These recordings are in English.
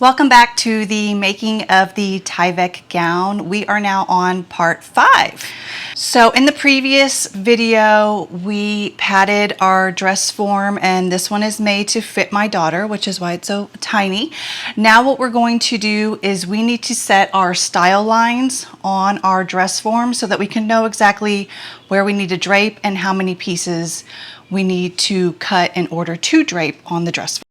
Welcome back to the making of the Tyvek gown. We are now on part 5. So in the previous video, we padded our dress form, and this one is made to fit my daughter, which is why it's so tiny. Now what we're going to do is we need to set our style lines on our dress form so that we can know exactly where we need to drape and how many pieces we need to cut in order to drape on the dress form.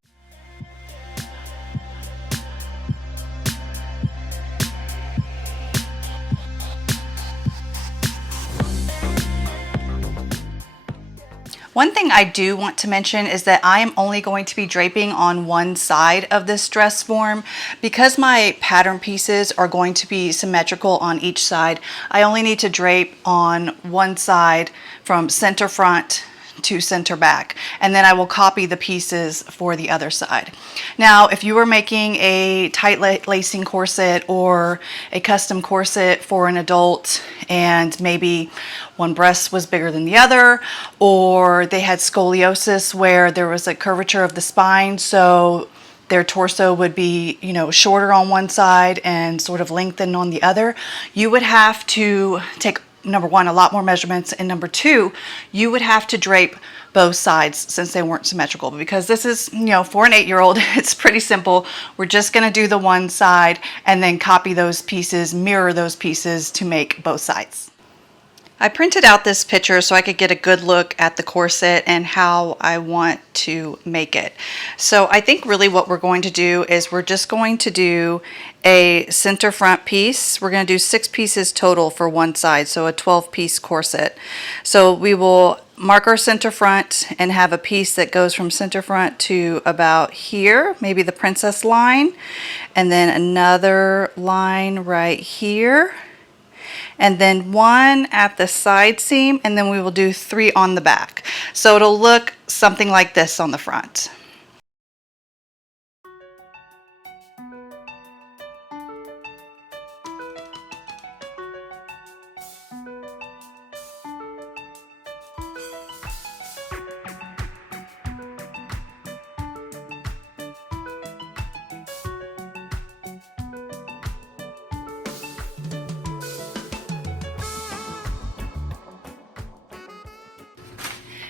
One thing I do want to mention is that I am only going to be draping on one side of this dress form. Because my pattern pieces are going to be symmetrical on each side, I only need to drape on one side from center front to center back, and then I will copy the pieces for the other side. Now, if you were making a tight lacing corset or a custom corset for an adult and maybe one breast was bigger than the other, or they had scoliosis where there was a curvature of the spine, so their torso would be, shorter on one side and sort of lengthened on the other, you would have to take, number one, a lot more measurements, and number two, you would have to drape both sides since they weren't symmetrical. But because this is, for an 8-year-old, it's pretty simple. We're just going to do the one side and then copy those pieces, mirror those pieces to make both sides. I printed out this picture so I could get a good look at the corset and how I want to make it. So I think really what we're going to do is we're just going to do a center front piece. We're going to do 6 pieces total for one side, so a 12-piece corset. So we will mark our center front and have a piece that goes from center front to about here, maybe the princess line, and then another line right here, and then one at the side seam, and then we will do 3 on the back. So it'll look something like this on the front.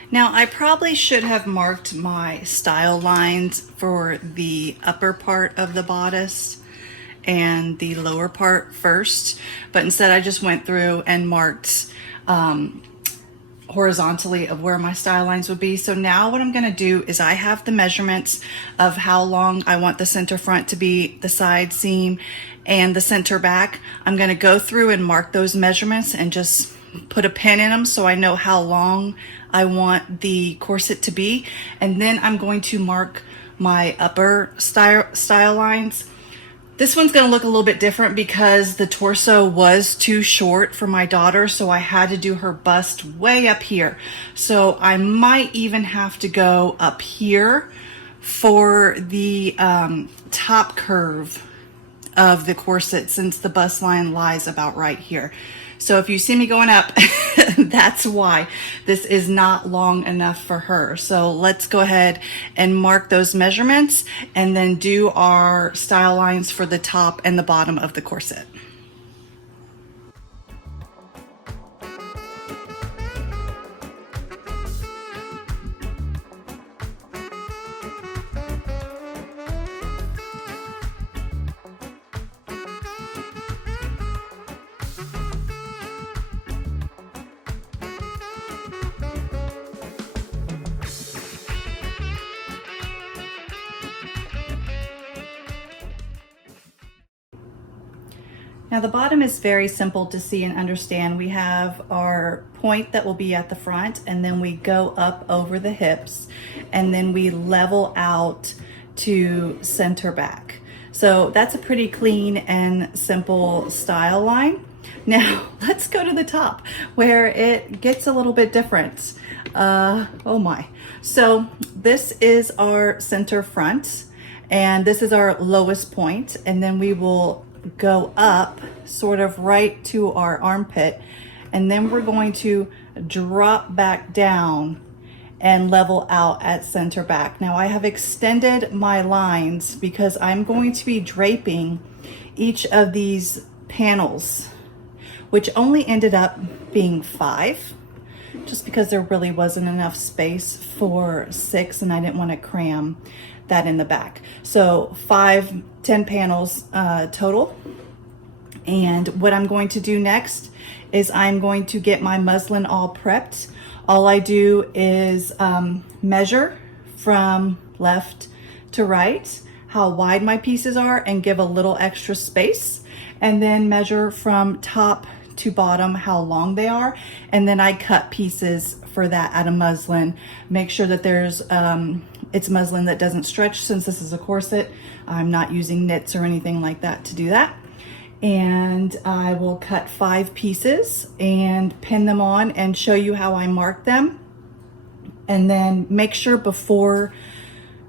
Now, I probably should have marked my style lines for the upper part of the bodice and the lower part first, but instead I just went through and marked horizontally of where my style lines would be. So now what I'm going to do is I have the measurements of how long I want the center front to be, the side seam, and the center back. I'm going to go through and mark those measurements and just put a pin in them so I know how long I want the corset to be, and then I'm going to mark my upper style lines. This one's going to look a little bit different because the torso was too short for my daughter, so I had to do her bust way up here. So I might even have to go up here for the top curve of the corset, since the bust line lies about right here. So if you see me going up, that's why. This is not long enough for her. So let's go ahead and mark those measurements and then do our style lines for the top and the bottom of the corset. Now the bottom is very simple to see and understand. We have our point that will be at the front, and then we go up over the hips, and then we level out to center back. So that's a pretty clean and simple style line. Now let's go to the top where it gets a little bit different. Oh my. So this is our center front, and this is our lowest point, and then we will go up sort of right to our armpit, and then we're going to drop back down and level out at center back. Now I have extended my lines because I'm going to be draping each of these panels, which only ended up being 5, just because there really wasn't enough space for 6 and I didn't want to cram that in the back. So 10 panels total. And what I'm going to do next is I'm going to get my muslin all prepped. All I do is measure from left to right how wide my pieces are and give a little extra space, and then measure from top to bottom how long they are, and then I cut pieces for that out of muslin. Make sure that there's it's muslin that doesn't stretch. Since this is a corset, I'm not using knits or anything like that to do that. And I will cut 5 pieces and pin them on and show you how I mark them. And then make sure before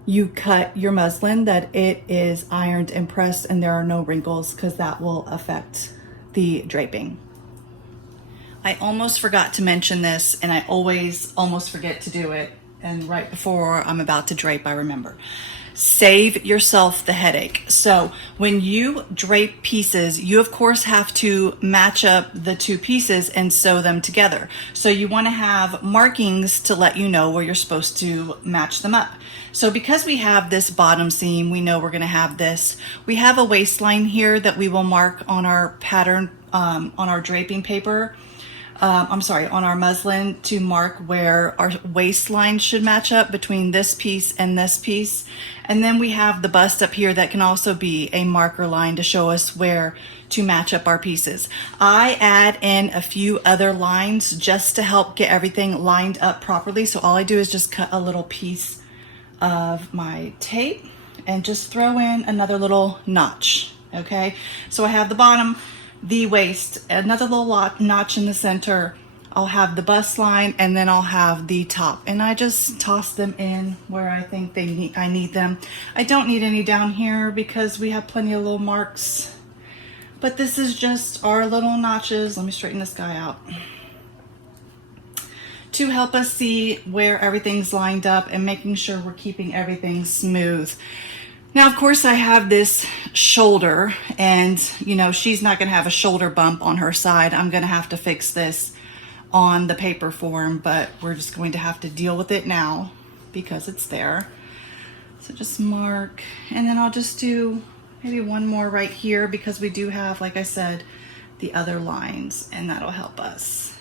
you cut your muslin that it is ironed and pressed and there are no wrinkles, because that will affect the draping. I almost forgot to mention this, and I always almost forget to do it, and right before I'm about to drape I remember. Save yourself the headache. So when you drape pieces, you of course have to match up the 2 pieces and sew them together. So you want to have markings to let you know where you're supposed to match them up. So because we have this bottom seam, we know we're going to have this. We have a waistline here that we will mark on our pattern, on our draping paper. On our muslin, to mark where our waistline should match up between this piece and this piece. And then we have the bust up here that can also be a marker line to show us where to match up our pieces. I add in a few other lines just to help get everything lined up properly. So all I do is just cut a little piece of my tape and just throw in another little notch. Okay, so I have the bottom, the waist, another little notch in the center. I'll have the bust line, and then I'll have the top, and I just toss them in where I think I need them. I don't need any down here because we have plenty of little marks, but this is just our little notches. Let me straighten this guy out to help us see where everything's lined up and making sure we're keeping everything smooth. Now, of course, I have this shoulder, and you know, she's not going to have a shoulder bump on her side. I'm going to have to fix this on the paper form, but we're just going to have to deal with it now because it's there. So just mark, and then I'll just do maybe one more right here because we do have, like I said, the other lines, and that'll help us.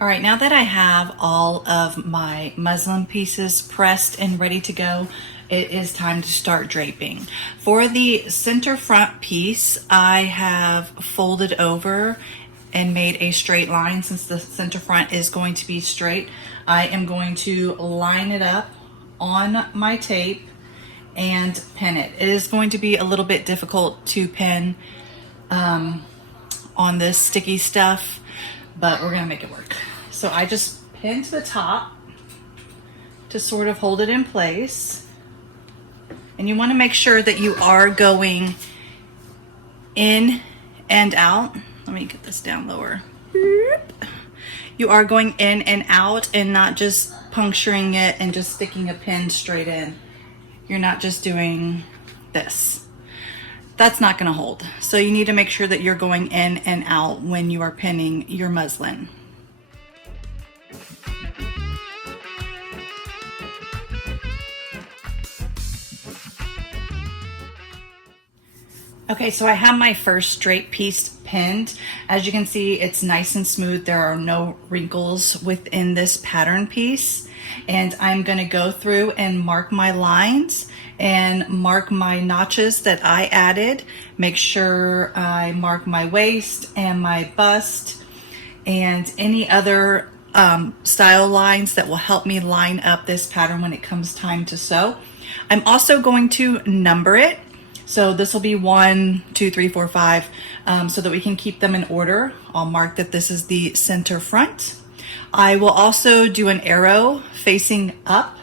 All right, now that I have all of my muslin pieces pressed and ready to go, it is time to start draping. For the center front piece, I have folded over and made a straight line. Since the center front is going to be straight, I am going to line it up on my tape and pin it. It is going to be a little bit difficult to pin on this sticky stuff, but we're gonna make it work. So I just pin to the top to sort of hold it in place. And you want to make sure that you are going in and out. Let me get this down lower. You are going in and out and not just puncturing it and just sticking a pin straight in. You're not just doing this. That's not going to hold. So you need to make sure that you're going in and out when you are pinning your muslin. Okay, so I have my first drape piece pinned. As you can see, it's nice and smooth. There are no wrinkles within this pattern piece. And I'm gonna go through and mark my lines and mark my notches that I added. Make sure I mark my waist and my bust and any other style lines that will help me line up this pattern when it comes time to sew. I'm also going to number it. So this will be 1, 2, 3, 4, 5, so that we can keep them in order. I'll mark that this is the center front. I will also do an arrow facing up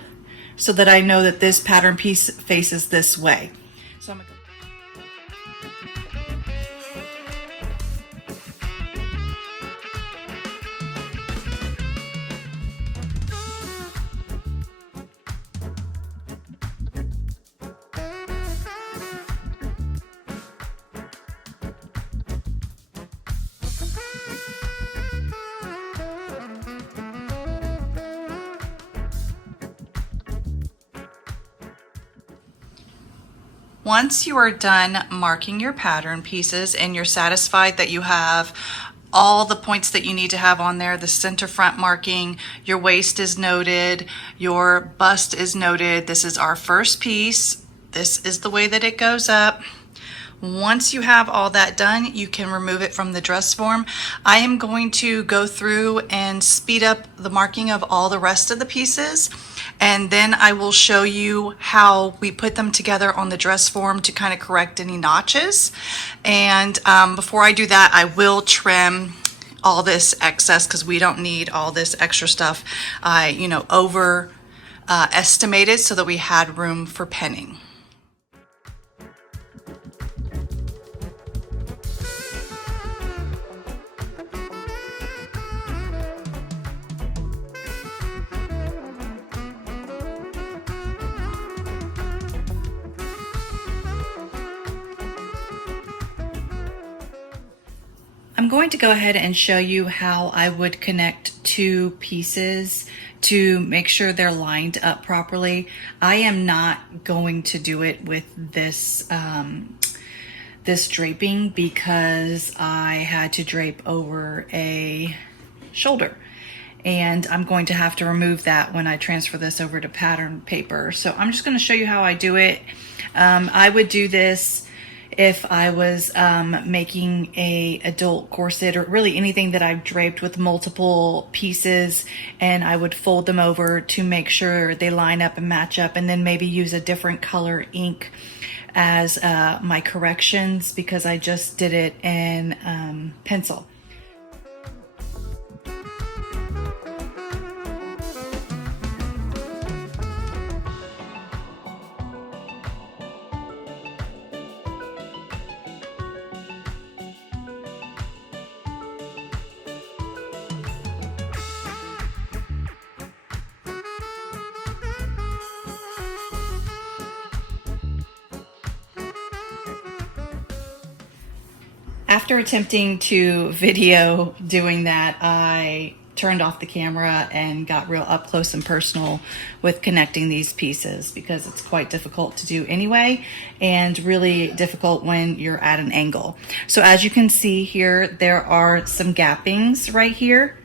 so that I know that this pattern piece faces this way. So I'm gonna Once you are done marking your pattern pieces and you're satisfied that you have all the points that you need to have on there, the center front marking, your waist is noted, your bust is noted. This is our first piece. This is the way that it goes up. Once you have all that done, you can remove it from the dress form. I am going to go through and speed up the marking of all the rest of the pieces, and then I will show you how we put them together on the dress form to kind of correct any notches. And before I do that, I will trim all this excess because we don't need all this extra stuff. I, over estimated so that we had room for pinning. I'm going to go ahead and show you how I would connect two pieces to make sure they're lined up properly. I am not going to do it with this this draping because I had to drape over a shoulder, and I'm going to have to remove that when I transfer this over to pattern paper. So I'm just going to show you how I do it. I would do this if I was making a adult corset, or really anything that I've draped with multiple pieces, and I would fold them over to make sure they line up and match up, and then maybe use a different color ink as my corrections because I just did it in pencil. After attempting to video doing that, I turned off the camera and got real up close and personal with connecting these pieces because it's quite difficult to do anyway, and really difficult when you're at an angle. So as you can see here, there are some gappings right here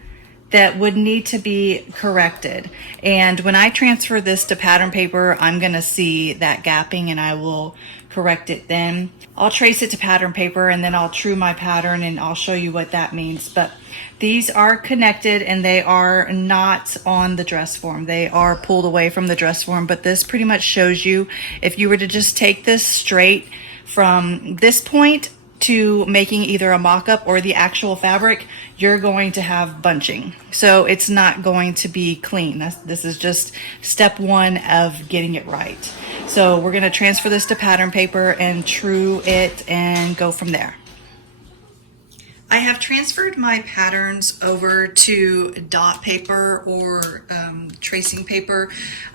that would need to be corrected. And when I transfer this to pattern paper, I'm gonna see that gapping and I will correct it then. I'll trace it to pattern paper and then I'll true my pattern and I'll show you what that means. But these are connected and they are not on the dress form. They are pulled away from the dress form, but this pretty much shows you if you were to just take this straight from this point to making either a mock-up or the actual fabric, you're going to have bunching. So it's not going to be clean. This is just step one of getting it right. So we're gonna transfer this to pattern paper and true it and go from there. I have transferred my patterns over to dot paper or tracing paper.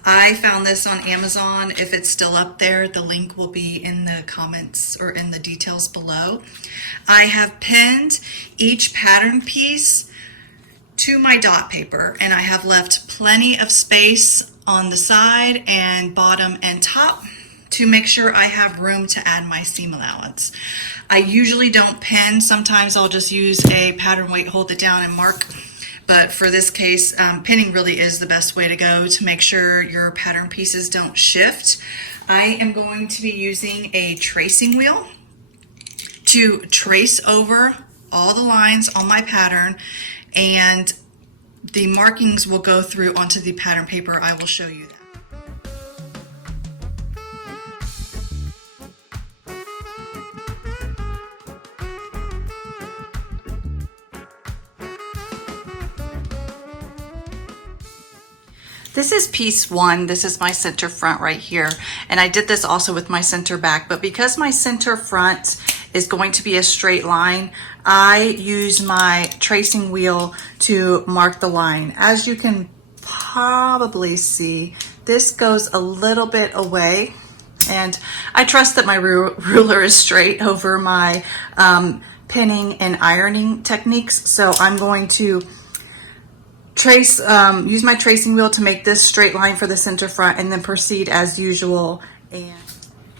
I found this on Amazon. If it's still up there, the link will be in the comments or in the details below. I have pinned each pattern piece to my dot paper, and I have left plenty of space on the side and bottom and top to make sure I have room to add my seam allowance. I usually don't pin. Sometimes I'll just use a pattern weight, hold it down and mark. But for this case, pinning really is the best way to go to make sure your pattern pieces don't shift. I am going to be using a tracing wheel to trace over all the lines on my pattern, and the markings will go through onto the pattern paper. I will show you that. This is piece one. This is my center front right here. And I did this also with my center back, but because my center front is going to be a straight line, I use my tracing wheel to mark the line. As you can probably see, this goes a little bit away, and I trust that my ruler is straight over my pinning and ironing techniques. So I'm going to trace, use my tracing wheel to make this straight line for the center front, and then proceed as usual. And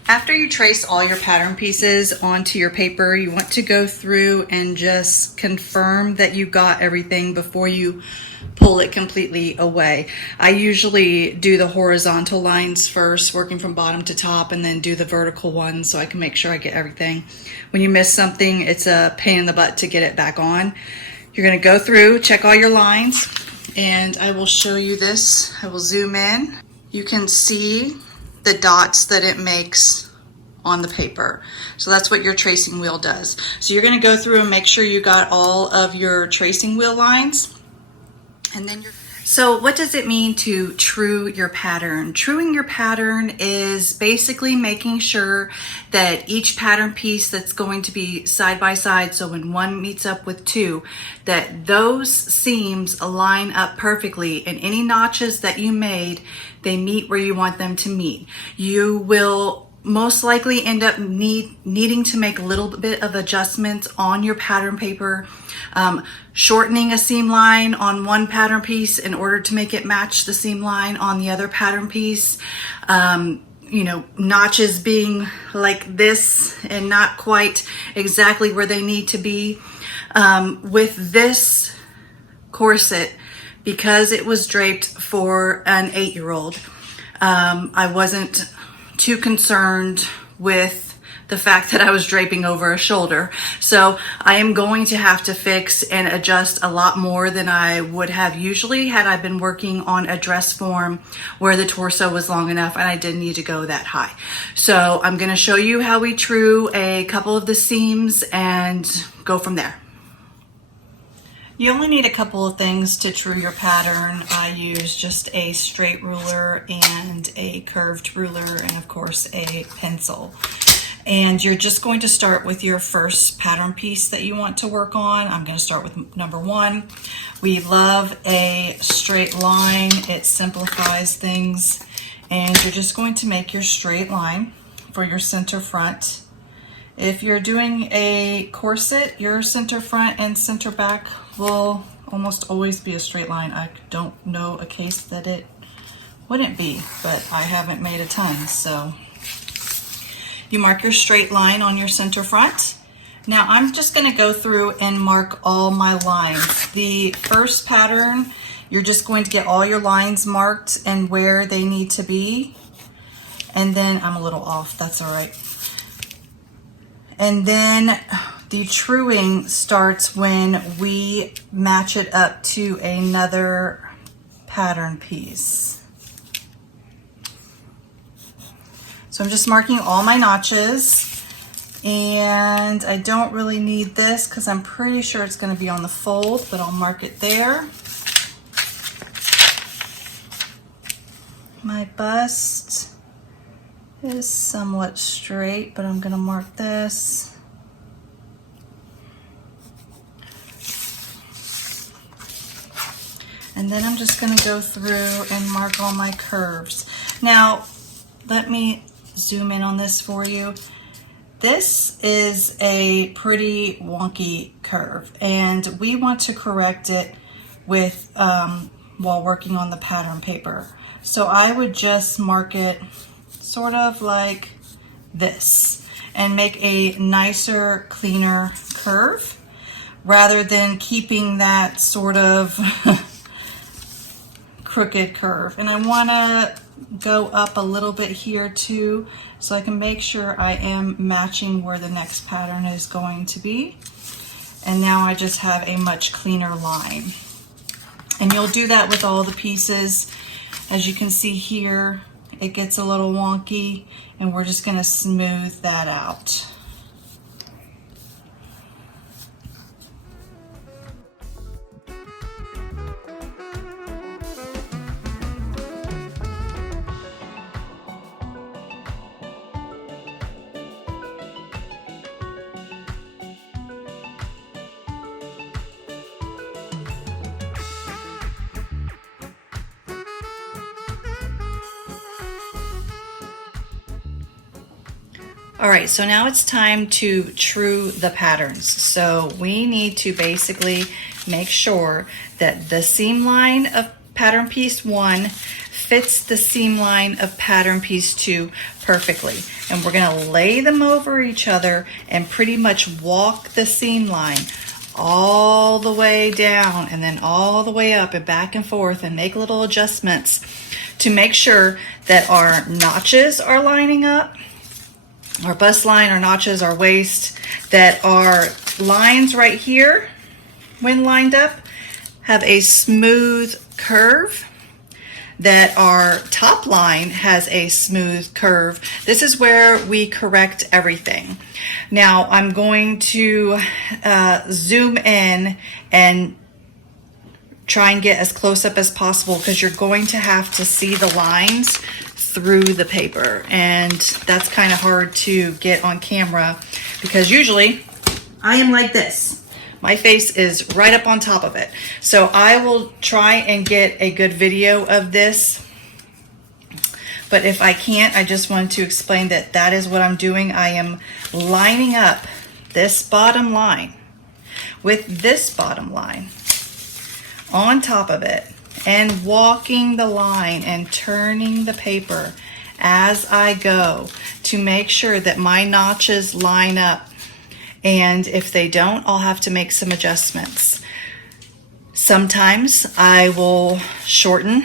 After you trace all your pattern pieces onto your paper, you want to go through and just confirm that you got everything before you pull it completely away. I usually do the horizontal lines first, working from bottom to top, and then do the vertical ones so I can make sure I get everything. When you miss something, it's a pain in the butt to get it back on. You're going to go through, check all your lines, and I will show you this. I will zoom in. You can see the dots that it makes on the paper. So that's what your tracing wheel does. So you're going to go through and make sure you got all of your tracing wheel lines. And then so what does it mean to true your pattern? Truing your pattern is basically making sure that each pattern piece that's going to be side by side, so when one meets up with two, that those seams line up perfectly, and any notches that you made, they meet where you want them to meet. You will most likely end up needing to make a little bit of adjustments on your pattern paper, shortening a seam line on one pattern piece in order to make it match the seam line on the other pattern piece. You know, notches being like this and not quite exactly where they need to be. With this corset, because it was draped for an 8-year-old, I wasn't too concerned with the fact that I was draping over a shoulder. So I am going to have to fix and adjust a lot more than I would have usually had I been working on a dress form where the torso was long enough and I didn't need to go that high. So I'm going to show you how we true a couple of the seams and go from there. You only need a couple of things to true your pattern. I use just a straight ruler and a curved ruler and of course a pencil. And you're just going to start with your first pattern piece that you want to work on. I'm going to start with number 1. We love a straight line. It simplifies things. And you're just going to make your straight line for your center front. If you're doing a corset, your center front and center back will almost always be a straight line. I don't know a case that it wouldn't be, but I haven't made a ton. So you mark your straight line on your center front. Now I'm just going to go through and mark all my lines. The first pattern, you're just going to get all your lines marked and where they need to be. And then I'm a little off, that's all right. And then the truing starts when we match it up to another pattern piece. So I'm just marking all my notches, and I don't really need this because I'm pretty sure it's going to be on the fold, but I'll mark it there. My bust is somewhat straight, but I'm going to mark this. And then I'm just going to go through and mark all my curves. Now, let me zoom in on this for you. This is a pretty wonky curve, and we want to correct it with while working on the pattern paper. So I would just mark it sort of like this and make a nicer, cleaner curve rather than keeping that sort of crooked curve. And I want to go up a little bit here too so I can make sure I am matching where the next pattern is going to be. And now I just have a much cleaner line. And you'll do that with all the pieces. As you can see here, it gets a little wonky, and we're just going to smooth that out. All right, so now it's time to true the patterns. So we need to basically make sure that the seam line of pattern piece 1 fits the seam line of pattern piece 2 perfectly. And we're gonna lay them over each other and pretty much walk the seam line all the way down and then all the way up and back and forth, and make little adjustments to make sure that our notches are lining up, our bust line, our notches, our waist, that our lines right here, when lined up, have a smooth curve, that our top line has a smooth curve. This is where we correct everything. Now I'm going to zoom in and try and get as close up as possible, because you're going to have to see the lines through the paper, and that's kind of hard to get on camera because usually I am like this. My face is right up on top of it. So I will try and get a good video of this. But if I can't, I just wanted to explain that that is what I'm doing. I am lining up this bottom line with this bottom line on top of it, and walking the line and turning the paper as I go to make sure that my notches line up. And if they don't, I'll have to make some adjustments. Sometimes I will shorten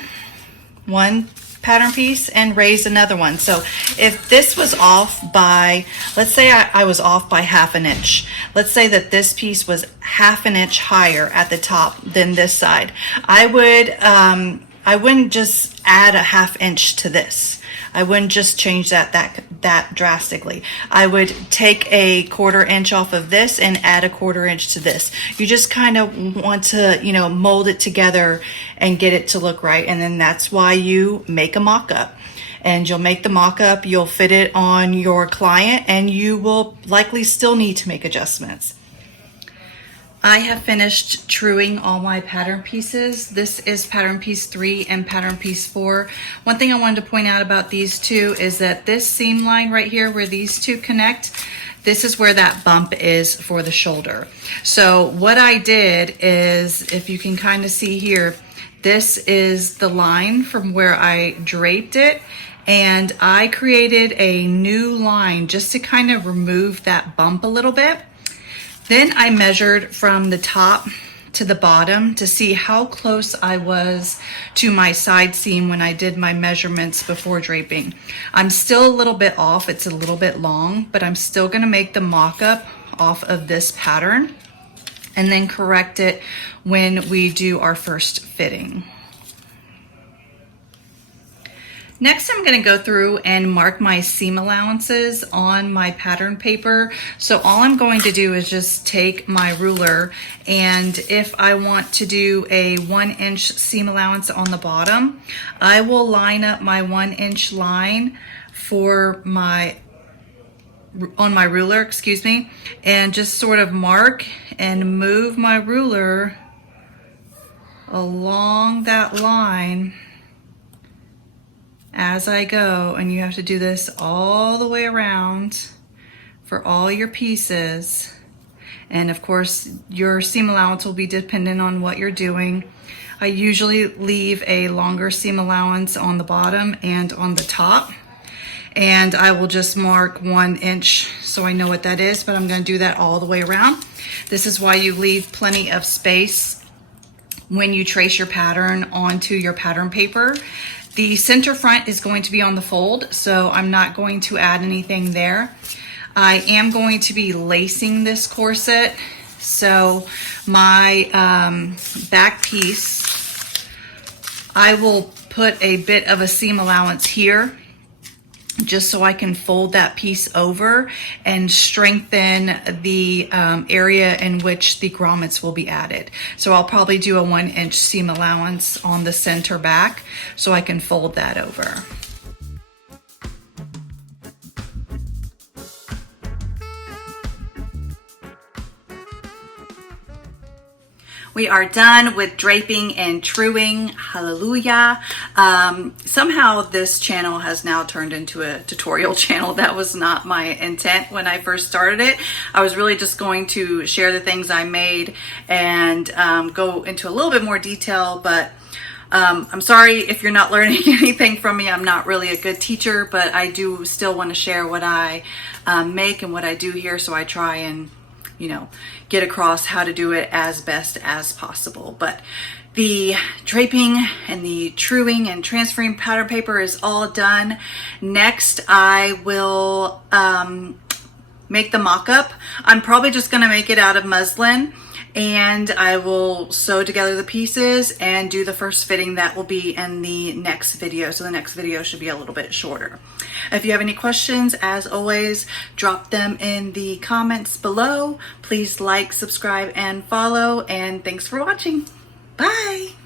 one pattern piece and raise another one. So if this was off by, let's say I was off by ½ inch. Let's say that this piece was ½ inch higher at the top than this side. I wouldn't just add a ½ inch to this. I wouldn't just change that drastically. I would take a ½ inch off of this and add a ½ inch to this. You just kind of want to, mold it together and get it to look right. And then that's why you make a mock-up. And you'll make the mock-up, you'll fit it on your client, and you will likely still need to make adjustments. I have finished truing all my pattern pieces. This is pattern piece 3 and pattern piece 4. One thing I wanted to point out about these two is that this seam line right here where these two connect, this is where that bump is for the shoulder. So what I did is, if you can kind of see here, this is the line from where I draped it, and I created a new line just to kind of remove that bump a little bit. Then I measured from the top to the bottom to see how close I was to my side seam when I did my measurements before draping. I'm still a little bit off, it's a little bit long, but I'm still gonna make the mock-up off of this pattern and then correct it when we do our first fitting. Next, I'm going to go through and mark my seam allowances on my pattern paper. So all I'm going to do is just take my ruler, and if I want to do a 1-inch seam allowance on the bottom, I will line up my 1-inch line for on my ruler, excuse me, and just sort of mark and move my ruler along that line as I go. And you have to do this all the way around for all your pieces. And of course, your seam allowance will be dependent on what you're doing. I usually leave a longer seam allowance on the bottom and on the top. And I will just mark 1 inch so I know what that is, but I'm going to do that all the way around. This is why you leave plenty of space when you trace your pattern onto your pattern paper. The center front is going to be on the fold, so I'm not going to add anything there. I am going to be lacing this corset, so my back piece, I will put a bit of a seam allowance here just so I can fold that piece over and strengthen the area in which the grommets will be added. So I'll probably do a 1-inch seam allowance on the center back so I can fold that over. We are done with draping and truing. Hallelujah. Somehow this channel has now turned into a tutorial channel. That was not my intent when I first started it. I was really just going to share the things I made and go into a little bit more detail, but I'm sorry if you're not learning anything from me. I'm not really a good teacher, but I do still want to share what I make and what I do here. So I try and, you know, get across how to do it as best as possible. But the draping and the truing and transferring pattern paper is all done. Next, I will make the mock-up. I'm probably just gonna make it out of muslin, and I will sew together the pieces and do the first fitting. That will be in the next video. So the next video should be a little bit shorter. If you have any questions, as always, drop them in the comments below. Please like, subscribe, and follow, and thanks for watching. Bye.